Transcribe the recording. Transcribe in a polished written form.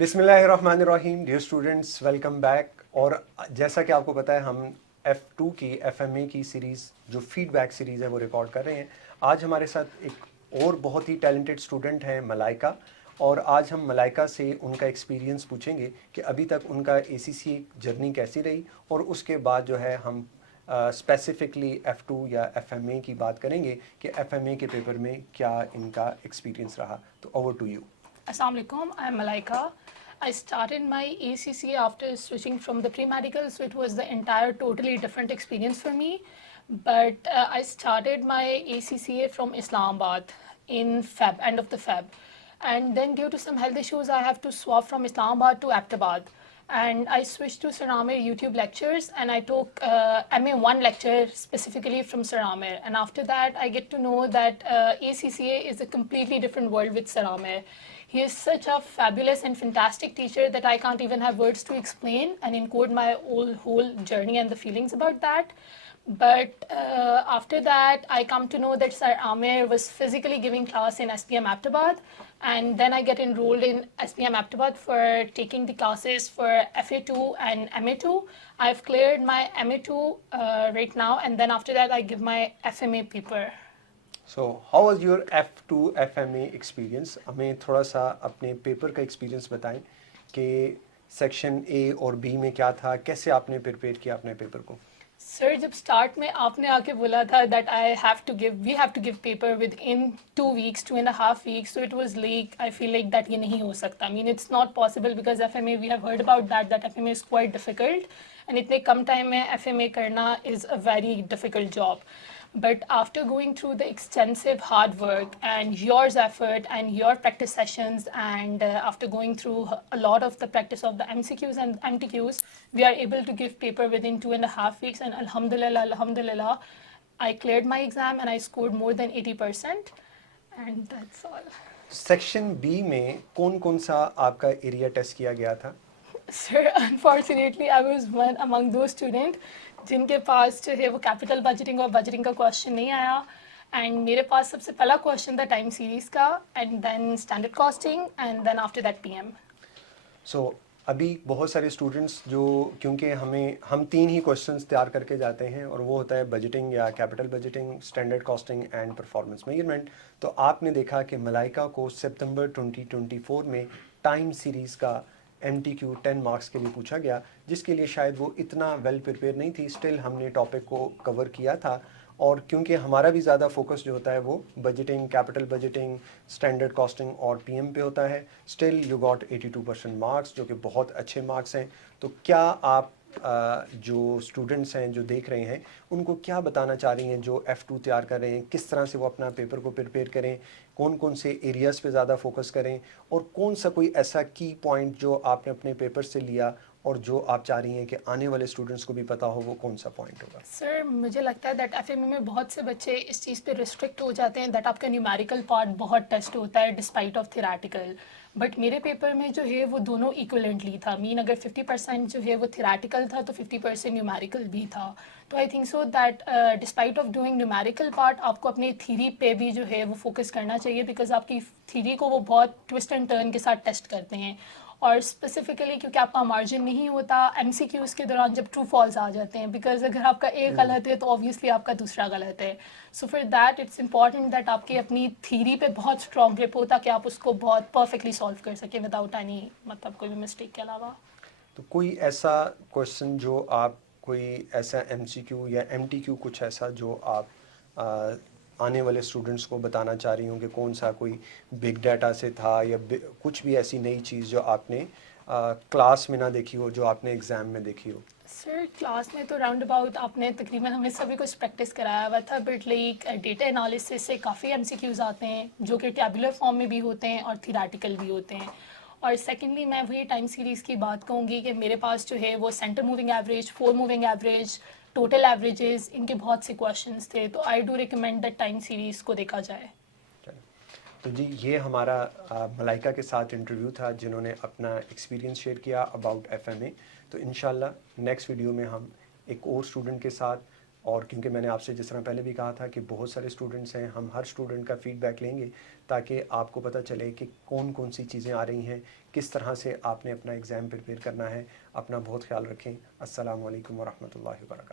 बिस्मिल्लाहिर्रहमानिर्रहीम। Dear students, welcome back. और जैसा कि आपको पता है, हम F2 की FMA की सीरीज़ जो फीडबैक सीरीज़ है वो रिकॉर्ड कर रहे हैं। आज हमारे साथ एक और बहुत ही टैलेंटेड स्टूडेंट है मलाइका, और आज हम मलाइका से उनका एक्सपीरियंस पूछेंगे कि अभी तक उनका ACCA जर्नी कैसी रही, और उसके बाद जो है हम स्पेसिफिकली F2 या FMA की बात करेंगे कि FMA के पेपर में क्या इनका एक्सपीरियंस रहा। तो over to you. Assalamu alaikum, I'm Malaika. I started my ACCA after switching from the pre-medical, so it was the entire totally different experience for me. But I started my ACCA from Islamabad in Feb, end of the Feb. And then due to some health issues, I have to swap from Islamabad to Aptabad. And I switched to Sir Amir YouTube lectures, and I took MA1 lecture specifically from Sir Amir. And after that, I get to know that ACCA is a completely different world with Sir Amir. He is such a fabulous and fantastic teacher that I can't even have words to explain and encode my whole journey and the feelings about that. But after that, I come to know that Sir Amir was physically giving class in SPM Aptabad, and then I get enrolled in SPM Aptabad for taking the classes for FA2 and MA2. I've cleared my MA2 right now, and then after that, I give my FMA paper. So how was your F2 FMA experience? हमें थोड़ा सा अपने paper का experience बताएं कि section A और B में क्या था, कैसे आपने प्रिपेयर किया अपने पेपर को? सर, जब स्टार्ट में आपने आके बोला था that we have to give paper within 2 weeks, 2.5 weeks, so it was like I feel like that ये नहीं हो सकता. I mean, it's not possible because FMA, we have heard about that FMA is quite difficult, and इतने कम time में FMA करना is a very difficult job. But after going through the extensive hard work and your effort and your practice sessions, and after going through a lot of the practice of the MCQs and MTQs, we are able to give paper within 2.5 weeks, and alhamdulillah, I cleared my exam and I scored more than 80%, and that's all. Section B में कौन कौन सा आपका area test किया गया था? Sir, unfortunately, I was one among those students जिनके पास जो है वो कैपिटल बजटिंग और बजटिंग का क्वेश्चन नहीं आया, एंड मेरे पास सबसे पहला क्वेश्चन था टाइम सीरीज का, and then standard costing, and then after that PM. So अभी बहुत सारे स्टूडेंट्स जो, क्योंकि हम 3 ही क्वेश्चंस तैयार करके जाते हैं, और वो होता है बजटिंग या capital budgeting, standard costing and performance measurement. तो आपने देखा कि मलाइका को सितंबर 2024 में टाइम सीरीज़ का MTQ 10 मार्क्स के लिए पूछा गया, जिसके लिए शायद वो इतना वेल प्रिपेयर नहीं थी. स्टिल हमने टॉपिक को कवर किया था, और क्योंकि हमारा भी ज़्यादा फोकस जो होता है वो budgeting, capital budgeting, standard costing और PM पे होता है, स्टिल यू गॉट 82% मार्क्स, जो कि बहुत अच्छे मार्क्स हैं. तो क्या आप जो स्टूडेंट्स हैं जो देख रहे हैं, उनको क्या बताना चाह रही हैं जो F2 तैयार कर रहे हैं, किस तरह से वो अपना पेपर को प्रिपेयर करें, कौन कौन से एरियाज़ पे ज़्यादा फोकस करें, और कौन सा कोई ऐसा की पॉइंट जो आपने अपने पेपर से लिया और जो आप चाह रही हैं कि आने वाले स्टूडेंट्स को भी पता हो, वो कौन सा पॉइंट होगा? सर, मुझे लगता है दैट FMA में बहुत से बच्चे इस चीज़ पे रिस्ट्रिक्ट हो जाते हैं दैट आपका न्यूमेरिकल पार्ट बहुत टेस्ट होता है डिस्पाइट ऑफ थेरेटिकल. बट मेरे पेपर में जो है वो दोनों इक्वलेंटली था. मीन अगर 50% जो है वो थेरेटिकल था तो 50% न्यूमेरिकल भी था. तो I think so that despite of doing numerical part, आपको अपनी थीरी पे भी जो है वो फोकस करना चाहिए, बिकॉज आपकी थीरी को वो बहुत ट्विस्ट एंड टर्न के साथ टेस्ट करते हैं. और स्पेसिफिकली क्योंकि आपका मार्जिन नहीं होता MCQs के दौरान जब ट्रू फॉल्स आ जाते हैं, बिकॉज अगर आपका एक गलत है तो ऑब्वियसली आपका दूसरा गलत है. So for that it's important that आपकी अपनी थीरी पे बहुत स्ट्रॉन्ग ग्रिप हो ताकि आप उसको बहुत परफेक्टली सॉल्व कर सकें विदाउट एनी मतलब कोई भी मिस्टेक के अलावा. तो कोई ऐसा क्वेश्चन जो आप, कोई ऐसा MCQ या MTQ कुछ ऐसा जो आप आने वाले स्टूडेंट्स को बताना चाह रही हूँ कि कौन सा कोई बिग डाटा से था, या कुछ भी ऐसी नई चीज़ जो आपने क्लास में ना देखी हो, जो आपने एग्ज़ाम में देखी हो? सर, क्लास में तो राउंड अबाउट आपने तकरीबन हमें सभी कुछ प्रैक्टिस कराया हुआ था, बट लाइक डेटा एनालिसिस से काफ़ी MCQs आते हैं जो कि टैबुलर फॉर्म में भी होते हैं और थीरेटिकल भी होते हैं. और सेकेंडली मैं वही टाइम सीरीज़ की बात कहूँगी कि मेरे पास जो है वो centre moving average, four moving average, total averages, इनके बहुत से क्वेश्चंस थे. तो I do recommend that time series को देखा जाए. तो जी, ये हमारा मलाइका के साथ इंटरव्यू था जिन्होंने अपना एक्सपीरियंस शेयर किया अबाउट FMA. तो इंशाल्लाह नेक्स्ट वीडियो में हम एक और स्टूडेंट के साथ اور کیونکہ میں نے آپ سے جس طرح پہلے بھی کہا تھا کہ بہت سارے اسٹوڈنٹس ہیں، ہم ہر اسٹوڈنٹ کا فیڈ بیک لیں گے تاکہ آپ کو پتہ چلے کہ کون کون سی چیزیں آ رہی ہیں، کس طرح سے آپ نے اپنا ایگزام پریپیئر کرنا ہے. اپنا بہت خیال رکھیں. السلام علیکم ورحمۃ اللہ وبرکاتہ.